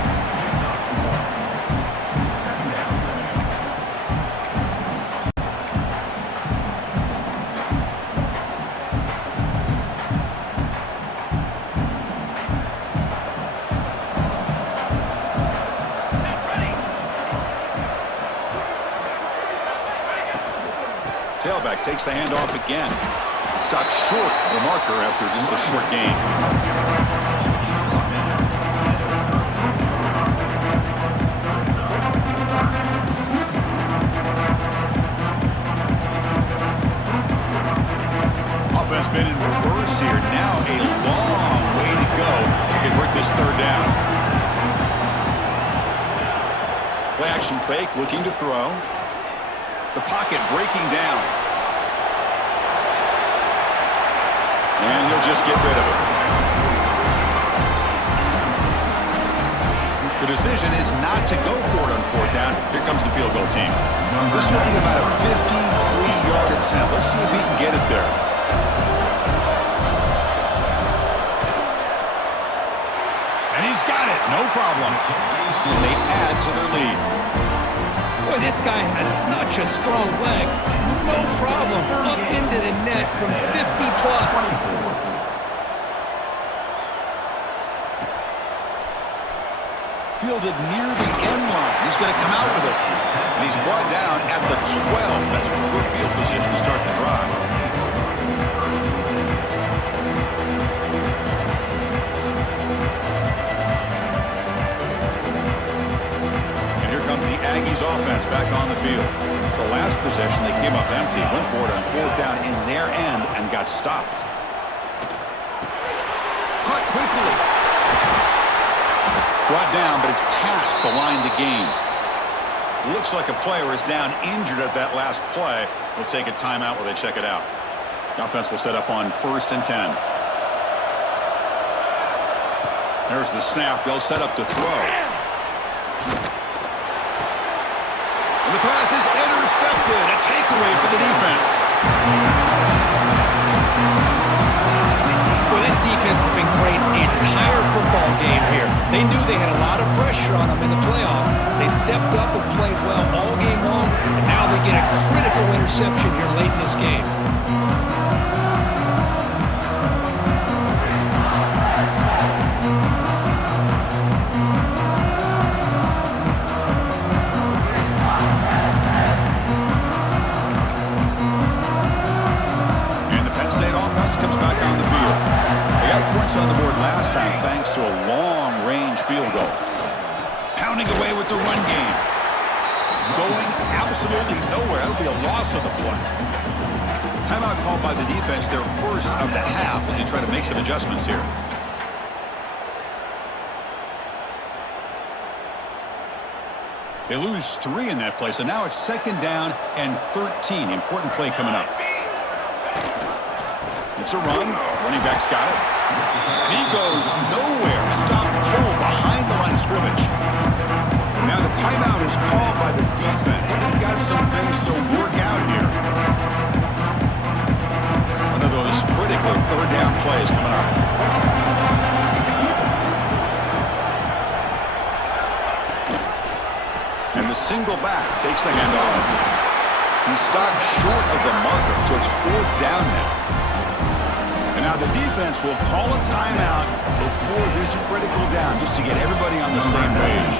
Tailback takes the handoff again. Stopped short of the marker after just a short gain. Offense been in reverse here. Now a long way to go to convert this third down. Play action fake, looking to throw. The pocket breaking down. And he'll just get rid of it. The decision is not to go for it on fourth down. Here comes the field goal team. This will be about a 53-yard attempt. Let's see if he can get it there. And he's got it. No problem. And they add to their lead. Boy, this guy has such a strong leg. No problem. Up into the net from 50-plus. Fielded near the end line. He's going to come out with it. And he's brought down at the 12. That's poor field position to start the drive. The Aggies offense back on the field. The last possession, they came up empty, went for it on fourth down in their end, and got got stopped. Caught quickly. Brought down, but it's past the line to gain. Looks like a player is down injured at that last play. We'll take a timeout while they check it out. The offense will set up on 1st and 10. There's the snap. They'll set up to throw. And the pass is intercepted. A takeaway for the defense. Well, this defense has been great the entire football game here. They knew they had a lot of pressure on them in the playoff. They stepped up and played well all game long, and now they get a critical interception here late in this game. On the board last time thanks to a long-range field goal. Pounding away with the run game. Going absolutely nowhere. That'll be a loss of the play. Timeout called by the defense, their first of the half, as they try to make some adjustments here. They lose 3 in that play, so now it's 2nd down and 13. Important play coming up. It's a run. Running back's got it. And he goes nowhere. Stop pull behind the line of scrimmage. Now the timeout is called by the defense. They've got some things to work out here. One of those critical 3rd down plays coming up. And the single back takes the handoff. He stopped short of the marker, so it's 4th down now. And now the defense will call a timeout before this critical down, just to get everybody on the same page.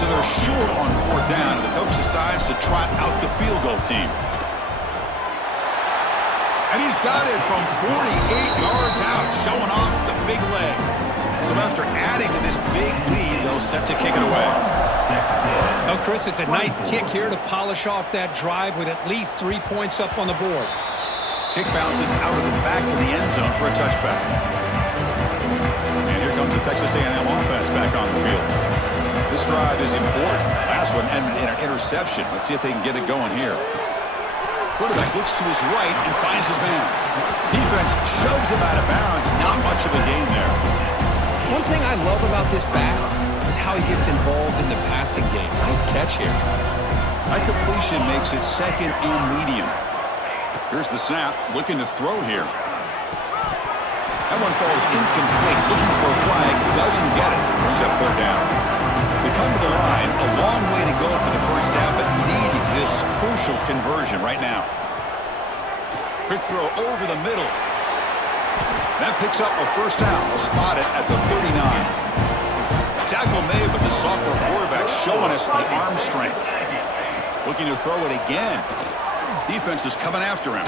So they're short on 4th down, and the coach decides to trot out the field goal team. And he's got it from 48 yards out, showing off the big leg. So after adding to this big lead, they'll set to kick it away. Well, Chris, it's a nice kick here to polish off that drive with at least 3 points up on the board. Kick bounces out of the back of the end zone for a touchback. And here comes the Texas A&M offense back on the field. This drive is important. Last one ended in an interception. Let's see if they can get it going here. Quarterback looks to his right and finds his man. Defense shoves him out of bounds. Not much of a gain there. One thing I love about this back is how he gets involved in the passing game. Nice catch here. High completion makes it 2nd and medium. Here's the snap, looking to throw here. That one falls incomplete, looking for a flag, doesn't get it. Brings up 3rd down. They come to the line, a long way to go for the 1st down, but needing this crucial conversion right now. Quick throw over the middle. That picks up a 1st down. We'll spot it at the 39. Tackle made, but the sophomore quarterback showing us the arm strength. Looking to throw it again. Defense is coming after him.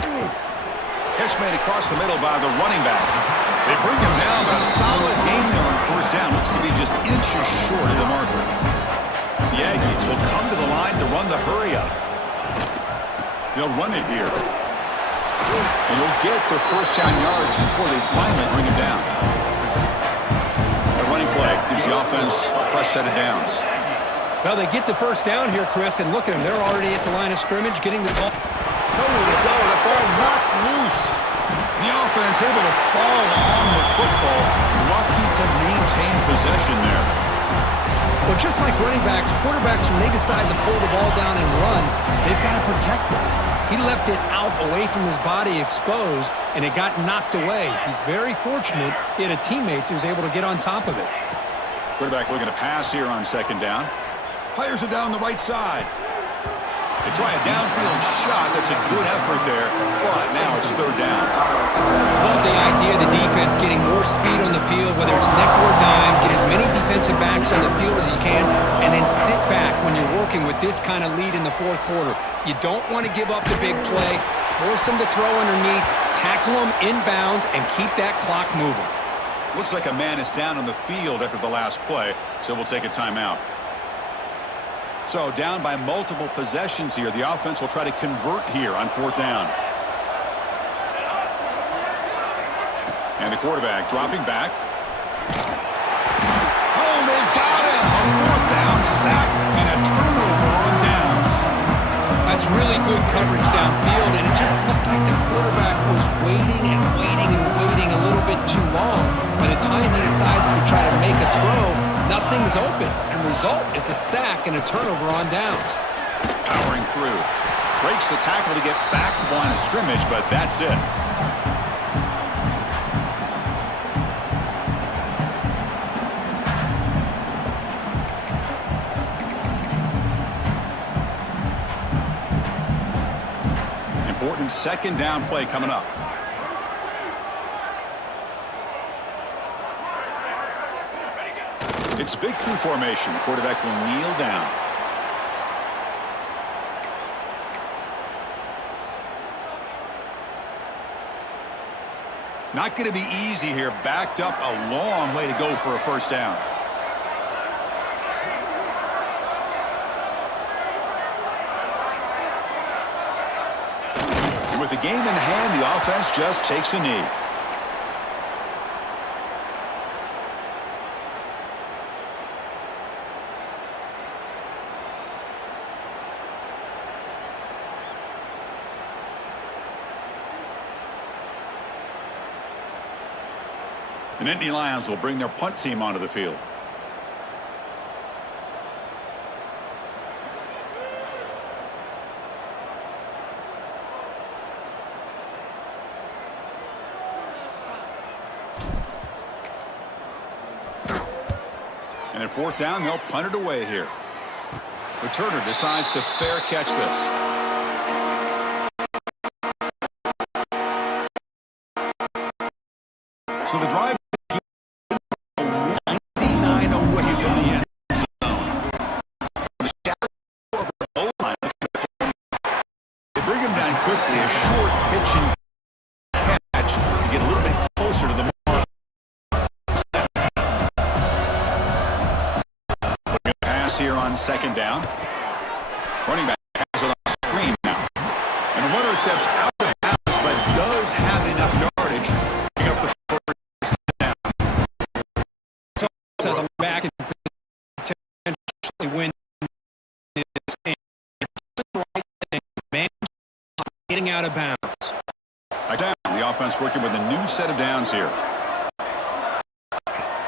Catch made across the middle by the running back. They bring him down, but a solid gain there on 1st down. Looks to be just inches short of the marker. The Aggies will come to the line to run the hurry up. They'll run it here. And you'll get the 1st down yards before they finally bring him down. A running play gives the offense a fresh set of downs. Well, they get the 1st down here, Chris, and look at them. They're already at the line of scrimmage getting the ball. Nowhere to go. The ball knocked loose. The offense able to fall on the football. Lucky to maintain possession there. Well, just like running backs, quarterbacks, when they decide to pull the ball down and run, they've got to protect it. He left it out away from his body exposed, and it got knocked away. He's very fortunate he had a teammate who was able to get on top of it. Quarterback looking to pass here on 2nd down. Fires it down the right side. They try a downfield shot. That's a good effort there, but now it's 3rd down. Love the idea of the defense getting more speed on the field, whether it's nickel or dime, get as many defensive backs on the field as you can, and then sit back when you're working with this kind of lead in the 4th quarter. You don't want to give up the big play, force them to throw underneath, tackle them inbounds, and keep that clock moving. Looks like a man is down on the field after the last play, so we'll take a timeout. So down by multiple possessions here. The offense will try to convert here on 4th down. And the quarterback dropping back. Oh, they've got him! A fourth down sack and a turnover on downs. That's really good coverage downfield, and it just looked like the quarterback was waiting and waiting and waiting a little bit too long. By the time he decides to try to make a throw, nothing's open, and result is a sack and a turnover on downs. Powering through. Breaks the tackle to get back to the line of scrimmage, but that's it. Important second down play coming up. It's victory formation. The quarterback will kneel down. Not going to be easy here. Backed up a long way to go for a first down. And with the game in hand, the offense just takes a knee. The Nittany Lions will bring their punt team onto the field. And at fourth down, they'll punt it away here. Returner decides to fair catch this. So the drive 99 away from the end zone. The shadow of the goal line. They bring him down quickly, a short pitch and catch to get a little bit closer to the mark. We're going to pass here on second down. Running back has it on the screen now. And the runner steps out of bounds, but does have enough yardage to pick up the As I'm back and potentially win this game. The right thing, man, getting out of bounds. Right down. The offense working with a new set of downs here.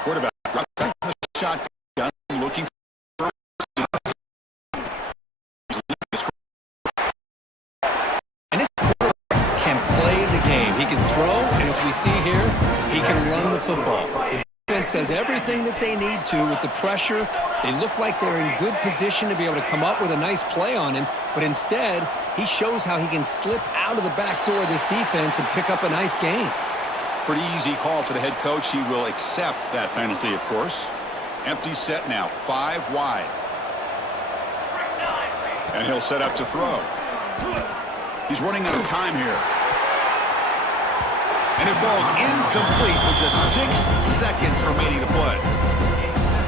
Quarterback drop back from the shotgun, looking for. And this quarterback can play the game. He can throw, and as we see here, he can run the football. The defense does everything that they need to with the pressure. They look like they're in good position to be able to come up with a nice play on him, but instead, he shows how he can slip out of the back door of this defense and pick up a nice gain. Pretty easy call for the head coach. He will accept that penalty, of course. Empty set now, 5 wide. And he'll set up to throw. He's running out of time here. And it falls incomplete with just 6 seconds remaining to play.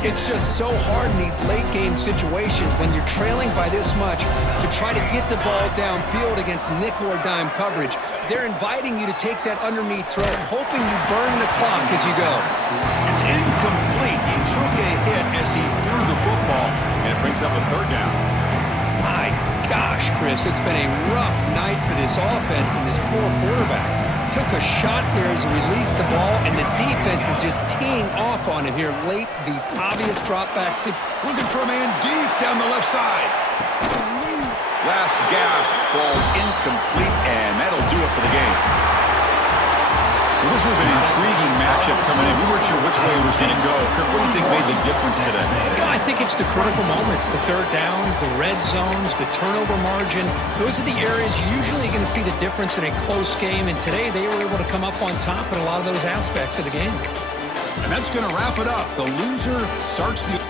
It's just so hard in these late-game situations when you're trailing by this much to try to get the ball downfield against nickel or dime coverage. They're inviting you to take that underneath throw, hoping you burn the clock as you go. It's incomplete. He took a hit as he threw the football, and it brings up a third down. My gosh, Chris, it's been a rough night for this offense and this poor quarterback. Took a shot there as he released the ball, and the defense is just teeing off on him here late. These obvious dropbacks. Looking for a man deep down the left side. Last gasp falls incomplete, and that'll do it for the game. Well, this was an intriguing matchup coming in. We weren't sure which way it was going to go. Kirk, what do you think made the difference today? I think it's the critical moments, the third downs, the red zones, the turnover margin. Those are the areas you're usually going to see the difference in a close game, and today they were able to come up on top in a lot of those aspects of the game. And that's going to wrap it up. The loser starts the...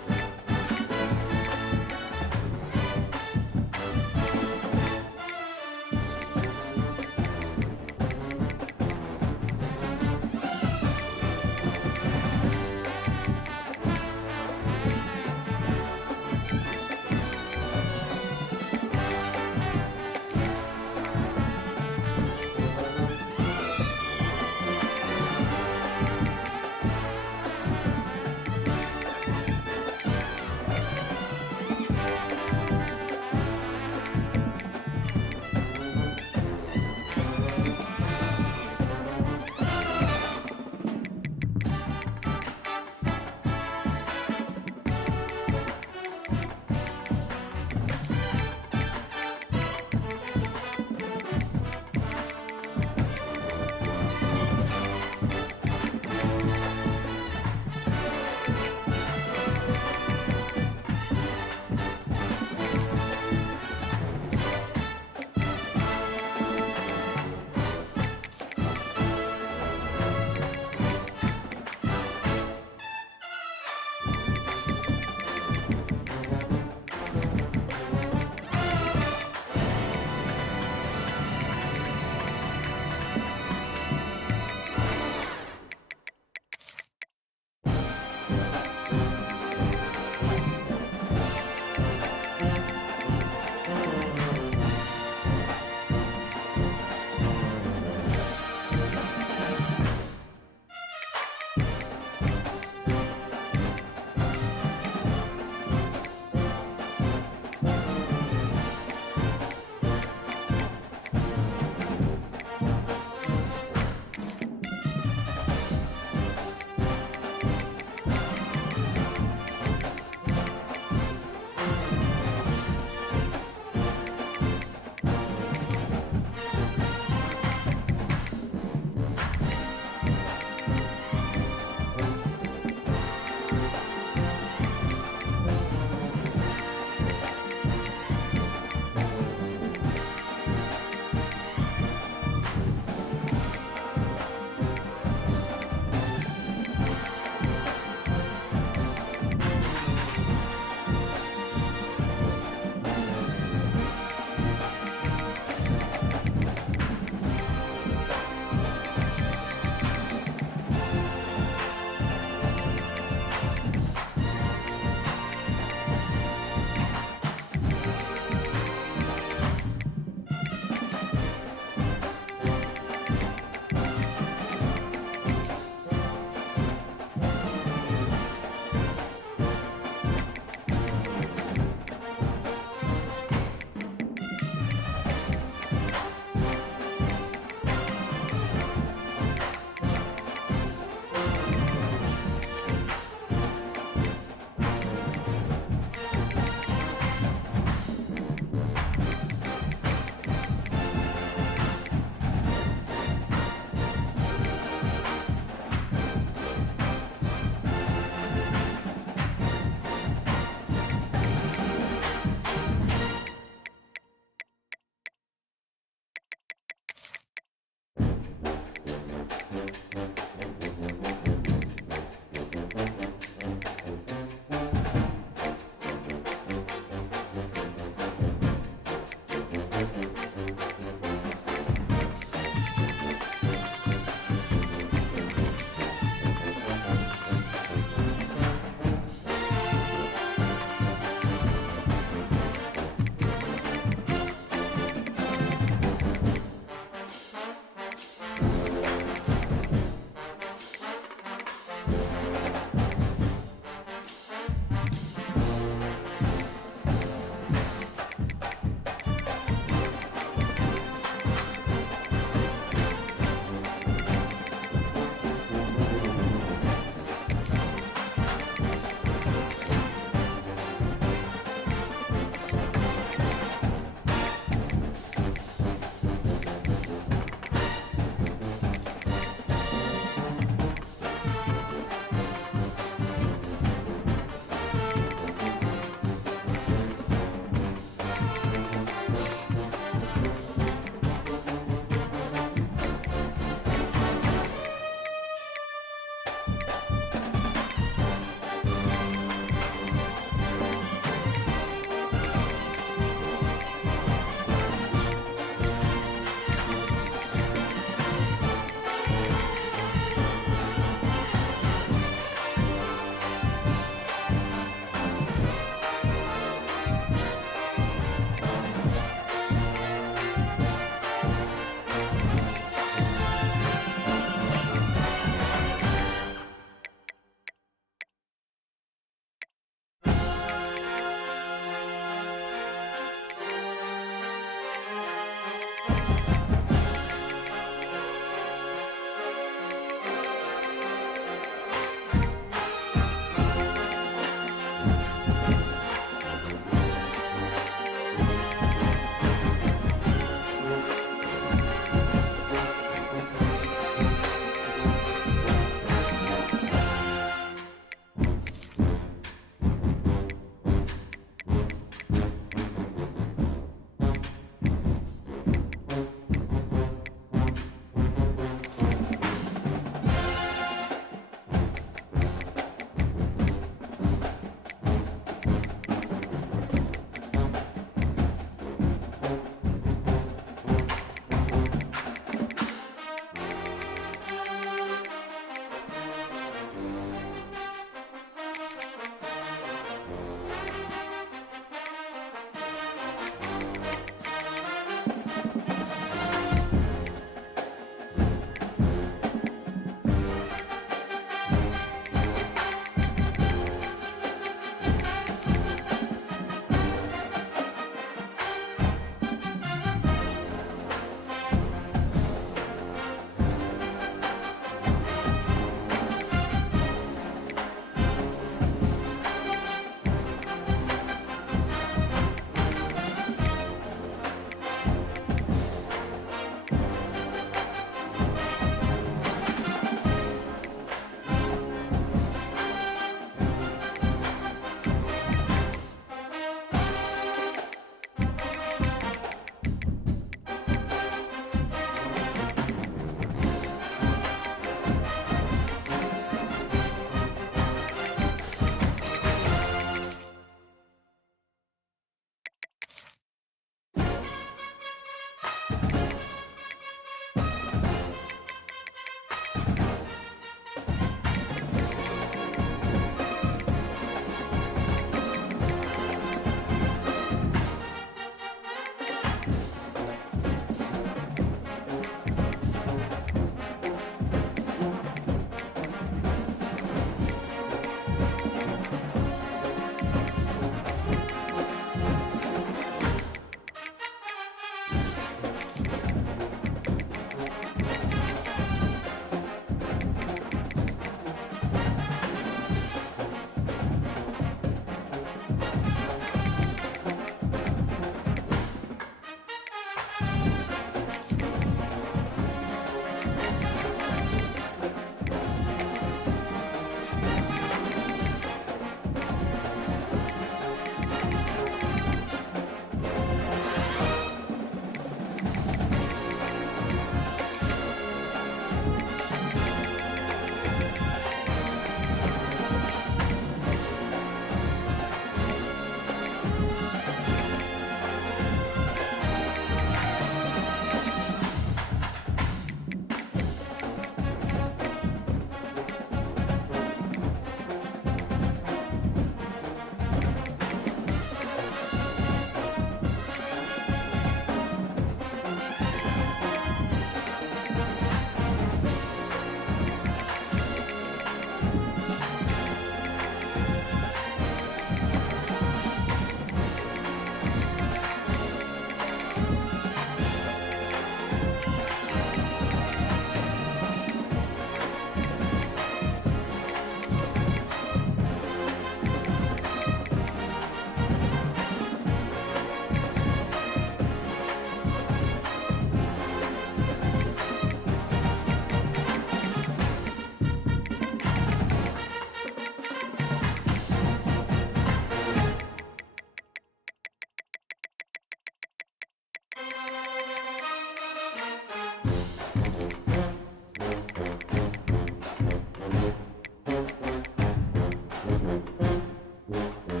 Bye.